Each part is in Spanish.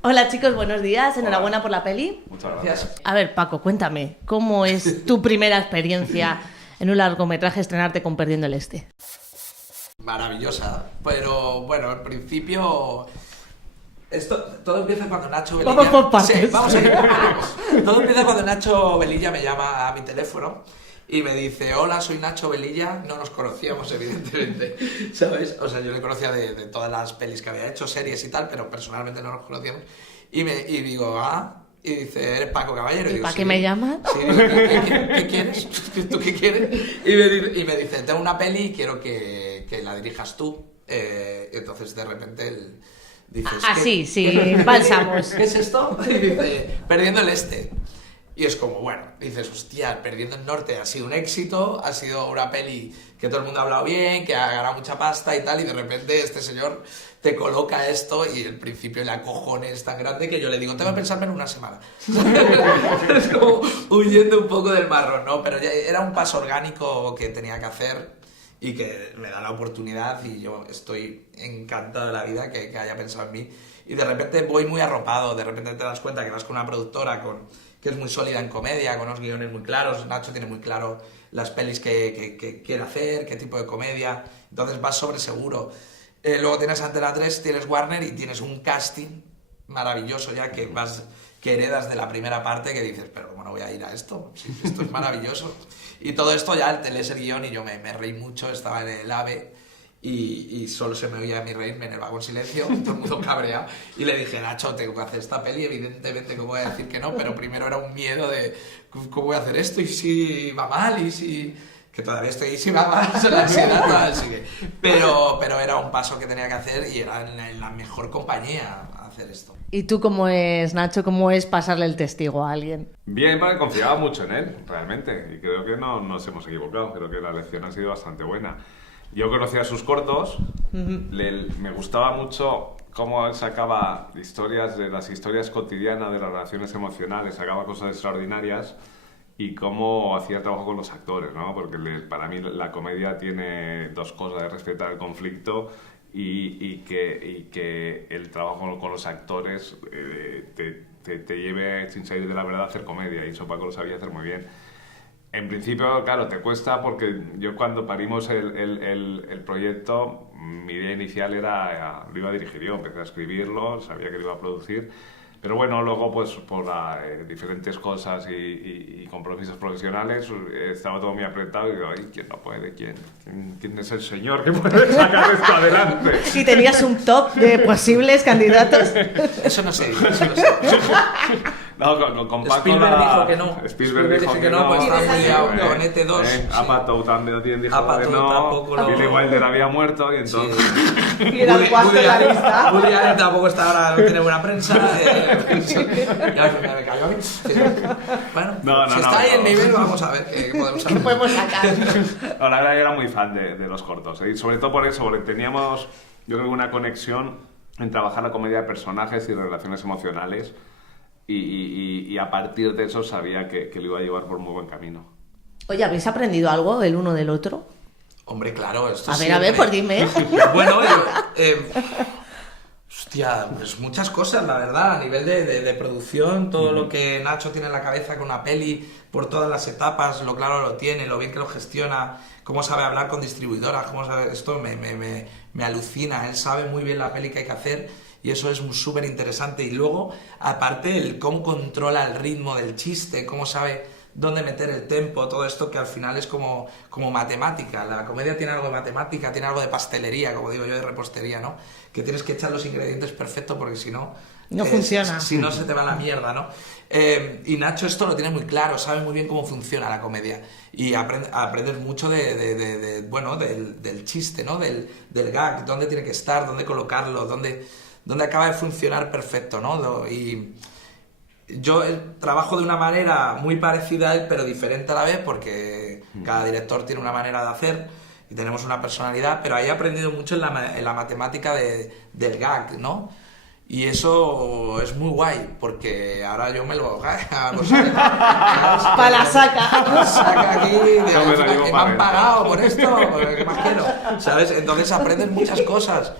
Hola chicos, buenos días, enhorabuena por la peli. Muchas gracias. A ver, Paco, cuéntame, ¿cómo es tu primera experiencia en un largometraje estrenarte con Perdiendo el Este? Maravillosa, pero bueno, al principio... Todo empieza cuando Nacho Velilla... Vamos por partes. Sí, vamos a ir por partes. Todo empieza cuando Nacho Velilla me llama a mi teléfono y me dice: hola, soy Nacho Velilla. No nos conocíamos, evidentemente, ¿sabes? O sea, yo le conocía de todas las pelis que había hecho, series y tal, pero personalmente no nos conocíamos. Y digo, y dice: ¿eres Paco Caballero? ¿Y digo, para sí. qué me llamas? Sí, digo, ¿qué quieres? ¿Tú qué quieres? Y me dice: tengo una peli y quiero que la dirijas tú. Entonces, de repente, él dice: sí, bálsamos. ¿Qué es esto? Y dice: Perdiendo el Este. Y es como, bueno, dices, hostia, Perdiendo el Norte ha sido un éxito, ha sido una peli que todo el mundo ha hablado bien, que ha ganado mucha pasta y tal, y de repente este señor te coloca esto y al principio le acojone es tan grande que yo le digo: tengo que pensarme en una semana. Es como huyendo un poco del marrón, ¿no? Pero ya era un paso orgánico que tenía que hacer y que me da la oportunidad y yo estoy encantado de la vida que haya pensado en mí. Y de repente voy muy arropado, de repente te das cuenta que vas con una productora que es muy sólida en comedia, con unos guiones muy claros. Nacho tiene muy claro las pelis que quiere hacer, qué tipo de comedia, entonces vas sobre seguro. Luego tienes Antena 3, tienes Warner y tienes un casting maravilloso ya que heredas de la primera parte, que dices: pero ¿cómo no voy a ir a esto? Sí, esto es maravilloso. Y todo esto ya te lees el guión y yo me reí mucho, estaba en el AVE y solo se me oía a mí reírme en el vagón silencio, todo el mundo cabreado, y le dije: Nacho, tengo que hacer esta peli, evidentemente, ¿cómo voy a decir que no? Pero primero era un miedo de ¿cómo voy a hacer esto? ¿Y si va mal? ¿Y si...? Que todavía estoy y si va mal, se la ansiedad, así que... Pero era un paso que tenía que hacer y era en la mejor compañía hacer esto. ¿Y tú cómo es, Nacho, cómo es pasarle el testigo a alguien? Bien, porque confiaba mucho en él, realmente, y creo que no nos hemos equivocado, creo que la lección ha sido bastante buena. Yo conocía sus cortos, me gustaba mucho cómo él sacaba historias de las historias cotidianas, de las relaciones emocionales, sacaba cosas extraordinarias, y cómo hacía trabajo con los actores, ¿no? Porque para mí la comedia tiene dos cosas: de respetar el conflicto y que el trabajo con los actores te lleve, sin salir de la verdad, a hacer comedia, y eso Paco lo sabía hacer muy bien. En principio, claro, te cuesta porque yo cuando parimos el proyecto, mi idea inicial era, lo iba a dirigir yo, empecé a escribirlo, sabía que lo iba a producir, pero bueno, luego pues por diferentes cosas y compromisos profesionales estaba todo muy apretado y digo: ay, ¿quién no puede? ¿Quién es el señor que puede sacar esto adelante? Si tenías un top de posibles candidatos. Eso no sé, eso no sé. No, con Paco Spielberg dijo que no. Spielberg dijo que no, pues está muy liado. Con ET2. Sí. Apatow también dijo que Apatow no. tampoco lo... Billy Wilder había muerto y entonces... Sí. Y era el cuarto en la lista. Woody Allen tampoco está ahora, no tiene buena prensa. Ya me cayó a mí. Bueno, si está ahí el nivel, vamos a ver qué podemos hacer. ¿Qué podemos sacar? No, la verdad yo era muy fan de los cortos, y sobre todo por eso, porque teníamos, yo creo, una conexión en trabajar la comedia de personajes y relaciones emocionales. Y a partir de eso sabía que lo iba a llevar por muy buen camino. Oye, ¿habéis aprendido algo el uno del otro? Hombre, claro, esto A ver, pues dime. Bueno, hostia, pues muchas cosas, la verdad, a nivel de producción, todo lo que Nacho tiene en la cabeza con una peli, por todas las etapas, lo claro lo tiene, lo bien que lo gestiona, cómo sabe hablar con distribuidoras, cómo sabe... Esto me alucina, él sabe muy bien la peli que hay que hacer. Y eso es súper interesante. Y luego, aparte, el cómo controla el ritmo del chiste, cómo sabe dónde meter el tempo, todo esto que al final es como matemática. La comedia tiene algo de matemática, tiene algo de pastelería, como digo yo, de repostería, ¿no? Que tienes que echar los ingredientes perfectos porque si no... No funciona. Si no, se te va la mierda, ¿no? Y Nacho esto lo tiene muy claro, sabe muy bien cómo funciona la comedia. Y aprendes mucho del chiste, ¿no? Del gag, dónde tiene que estar, dónde colocarlo, dónde acaba de funcionar perfecto, ¿no? Y yo trabajo de una manera muy parecida a él, pero diferente a la vez, porque cada director tiene una manera de hacer y tenemos una personalidad, pero ahí he aprendido mucho en la matemática del gag, ¿no? Y eso es muy guay, porque ahora yo me lo... Para la saca. La saca aquí, que me han pagado por esto, ¿qué más quiero? ¿Sabes? Entonces aprendes muchas cosas.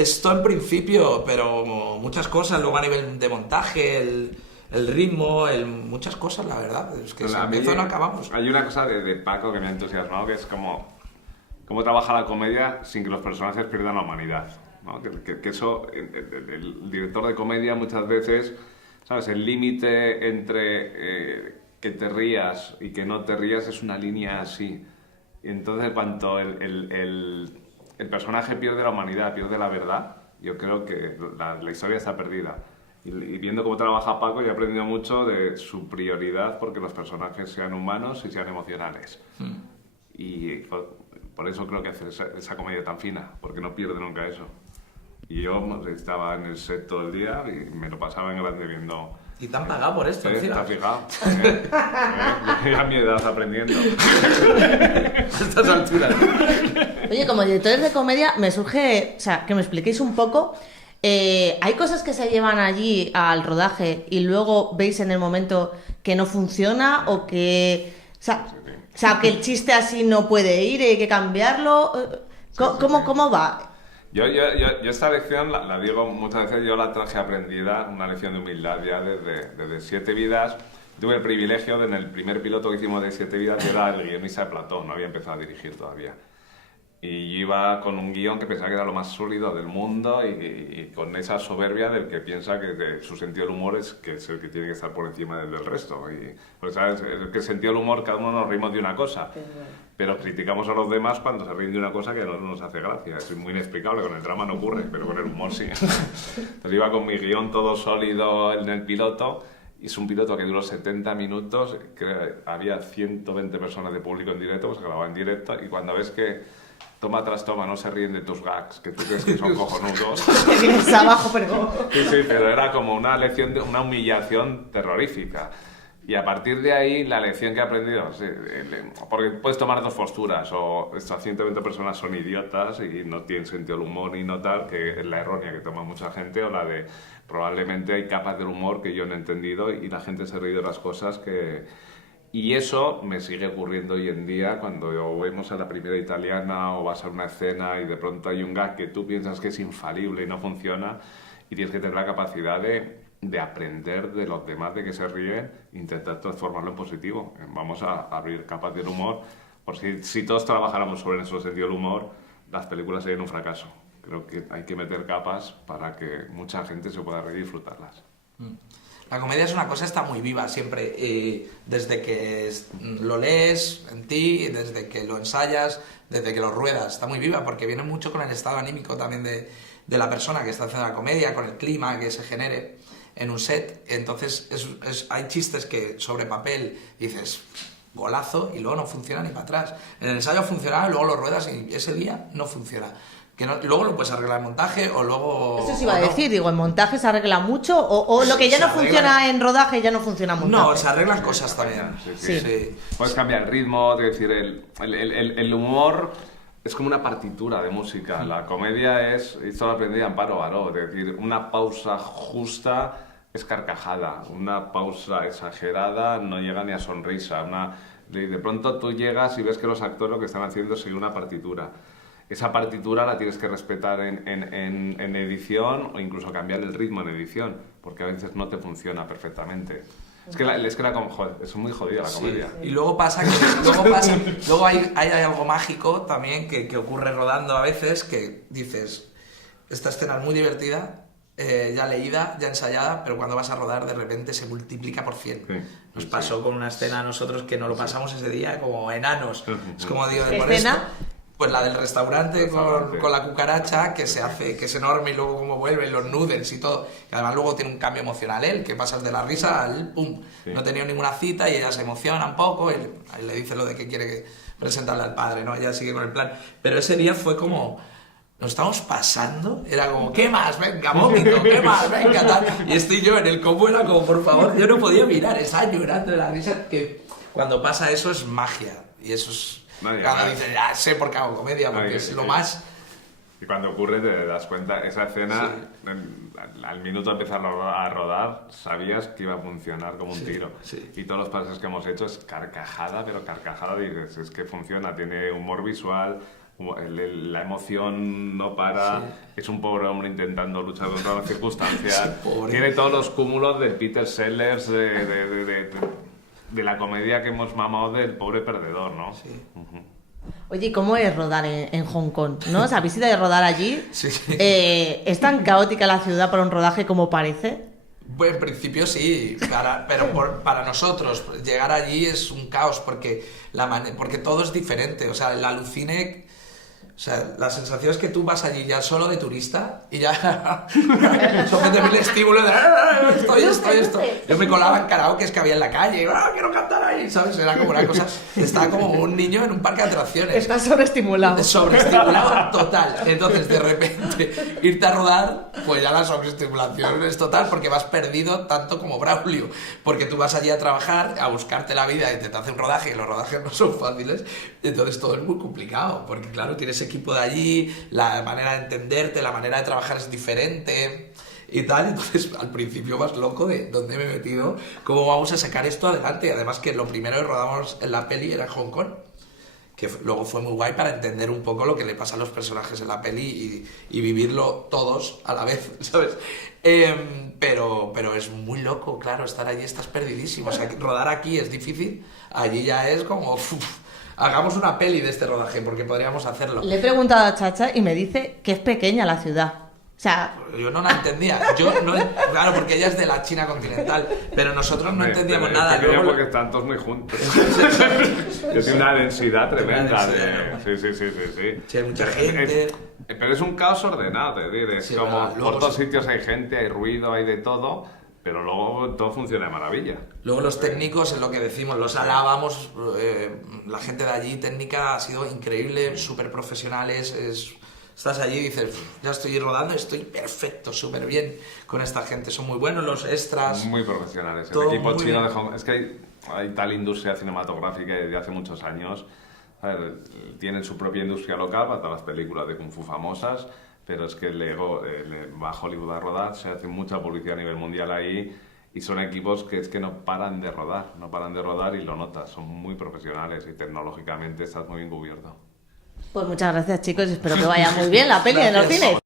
Esto en principio, pero muchas cosas, luego a nivel de montaje, el ritmo, muchas cosas, la verdad. Es que Pero si empezó no acabamos. Hay una cosa de Paco que me ha entusiasmado, que es cómo trabaja la comedia sin que los personajes pierdan la humanidad, ¿no? Que eso, el director de comedia muchas veces, ¿sabes? El límite entre que te rías y que no te rías es una línea así. Y entonces, cuando el personaje pierde la humanidad, pierde la verdad, yo creo que la historia está perdida. Y viendo cómo trabaja Paco, yo he aprendido mucho de su prioridad porque los personajes sean humanos y sean emocionales. Y por eso creo que hace esa comedia tan fina, porque no pierde nunca eso. Y yo estaba en el set todo el día y me lo pasaba en grande viendo... ¿Y te han pagado por esto? ¿Te has fijado? A mi edad aprendiendo. A estas alturas. Oye, como directores de comedia, me surge, o sea, que me expliquéis un poco. ¿Hay cosas que se llevan allí al rodaje y luego veis en el momento que no funciona o que... O sea, que el chiste así no puede ir y hay que cambiarlo? ¿Cómo va? Yo esta lección la digo muchas veces, yo la traje aprendida, una lección de humildad ya desde 7 vidas. Tuve el privilegio en el primer piloto que hicimos de 7 vidas, yo era el guionista de Platón, no había empezado a dirigir todavía. Y yo iba con un guión que pensaba que era lo más sólido del mundo y con esa soberbia del que piensa que su sentido del humor es el que tiene que estar por encima del resto. Y, pues, ¿sabes? El que el sentido del humor, cada uno nos reímos de una cosa, pero criticamos a los demás cuando se ríen de una cosa que no nos hace gracia. Es muy inexplicable, con el drama no ocurre, pero con el humor sí. Entonces iba con mi guión todo sólido en el piloto. Y es un piloto que duró 70 minutos, que había 120 personas de público en directo, pues se grababa en directo, y cuando ves que toma tras toma no se ríen de tus gags, que tú crees que son cojonudos. Que vienes abajo, pero... Sí, pero era como una lección, una humillación terrorífica. Y a partir de ahí, la lección que he aprendido, sí, porque puedes tomar dos posturas, o estas 120 personas son idiotas y no tienen sentido del humor ni notar, que es la errónea que toma mucha gente, o la de probablemente hay capas del humor que yo no he entendido y la gente se ríe de las cosas que... Y eso me sigue ocurriendo hoy en día cuando vemos a La Primera Italiana o vas a una escena y de pronto hay un gag que tú piensas que es infalible y no funciona y tienes que tener la capacidad de aprender de los demás de que se ríen e intentar transformarlo en positivo. Vamos a abrir capas del humor, porque si todos trabajáramos sobre nuestro sentido del humor, las películas serían un fracaso. Creo que hay que meter capas para que mucha gente se pueda reír y disfrutarlas. La comedia es una cosa, está muy viva siempre, desde que lo lees en ti, desde que lo ensayas, desde que lo ruedas, está muy viva porque viene mucho con el estado anímico también de la persona que está haciendo la comedia, con el clima que se genere en un set. Entonces hay chistes que sobre papel dices golazo y luego no funciona ni para atrás. En el ensayo funciona, luego lo ruedas y ese día no funciona. Que no, luego lo puedes arreglar en montaje o luego... Eso sí iba a decir, digo, en montaje se arregla mucho o lo que ya no funciona en rodaje ya no funciona en montaje. No, se arreglan cosas también. Sí. Puedes cambiar el ritmo, es decir, el humor es como una partitura de música. La comedia esto lo aprendí Amparo Baró, es decir, una pausa justa es carcajada, una pausa exagerada no llega ni a sonrisa. De pronto tú llegas y ves que los actores lo que están haciendo es seguir una partitura. Esa partitura la tienes que respetar en edición o incluso cambiar el ritmo en edición, porque a veces no te funciona perfectamente. Es que es muy jodida la comedia. Sí. Y luego luego hay algo mágico también que ocurre rodando a veces, que dices, esta escena es muy divertida, ya leída, ya ensayada, pero cuando vas a rodar de repente se multiplica por 100. Sí. Nos pasó con una escena a nosotros que nos lo pasamos ese día como enanos. Es como digo, por ¿escena? Esto, pues la del restaurante con la cucaracha, que es enorme y luego cómo vuelve, y los noodles y todo. Que además luego tiene un cambio emocional él, que pasas de la risa al pum. Sí. No ha tenido ninguna cita y ella se emociona un poco y le dice lo de que quiere presentarle al padre, ¿no? Ella sigue con el plan. Pero ese día fue como... Nos estamos pasando, era como, ¿qué más? Venga, vómito, ¿qué más? Venga, tal. Y estoy yo en el combo, era como, por favor, yo no podía mirar, estaba llorando de la risa, que cuando pasa eso es magia. Y eso es... Cuando dices, ya sé por qué hago comedia, porque es lo más... Y cuando ocurre te das cuenta, esa escena, al minuto de empezar a rodar, sabías que iba a funcionar como un tiro. Sí. Y todos los pases que hemos hecho es carcajada, pero carcajada, dices, es que funciona, tiene humor visual, La emoción no para, es un pobre hombre intentando luchar contra las circunstancias, tiene todos los cúmulos de Peter Sellers, de la comedia que hemos mamado del pobre perdedor, ¿no? Sí. Oye, ¿y cómo es rodar en Hong Kong? ¿No? O sea, ¿habéis ido de rodar allí? Sí. ¿Es tan caótica la ciudad para un rodaje como parece? Pues en principio sí, pero para nosotros llegar allí es un caos porque todo es diferente. O sea, el alucine, o sea, la sensación es que tú vas allí ya solo de turista y ya somete mil estímulos de esto. Yo me colaba en karaokes que había en la calle, quiero cantar ahí, ¿sabes? Era como una cosa, estaba como un niño en un parque de atracciones. Estás sobreestimulado. Sobreestimulado total. Entonces, de repente, irte a rodar, pues ya la sobreestimulación es total porque vas perdido tanto como Braulio. Porque tú vas allí a trabajar, a buscarte la vida y te hace un rodaje y los rodajes no son fáciles. Entonces todo es muy complicado porque, claro, tienes equipo de allí, la manera de entenderte, la manera de trabajar es diferente y tal. Entonces, al principio vas loco de dónde me he metido, cómo vamos a sacar esto adelante. Y además que lo primero que rodamos en la peli era en Hong Kong, que luego fue muy guay para entender un poco lo que le pasa a los personajes en la peli y vivirlo todos a la vez, ¿sabes? Pero es muy loco, claro, estar allí estás perdidísimo. O sea, rodar aquí es difícil, allí ya es como... hagamos una peli de este rodaje, porque podríamos hacerlo. Le he preguntado a Chacha y me dice que es pequeña la ciudad. O sea... Yo no la entendía. Claro, porque ella es de la China continental, pero nosotros no entendíamos nada. Luego porque están todos muy juntos. Que tiene una densidad tremenda. Sí, hay mucha gente. Pero es un caos ordenado, es Sí, como luego por todos sitios hay gente, hay ruido, hay de todo, pero luego todo funciona de maravilla. Luego los técnicos, es lo que decimos, los alabamos, la gente de allí técnica ha sido increíble, súper profesionales, estás allí y dices, ya estoy rodando, estoy perfecto, súper bien con esta gente, son muy buenos los extras. Muy profesionales, el todo equipo muy chino bien. de Hong Kong, es que hay tal industria cinematográfica desde hace muchos años, tienen su propia industria local para todas las películas de Kung Fu famosas, pero es que luego va a Hollywood a rodar, se hace mucha publicidad a nivel mundial ahí y son equipos que es que no paran de rodar y lo notas, son muy profesionales y tecnológicamente estás muy bien cubierto. Pues muchas gracias, chicos, y espero que vaya muy bien la peli en los cines.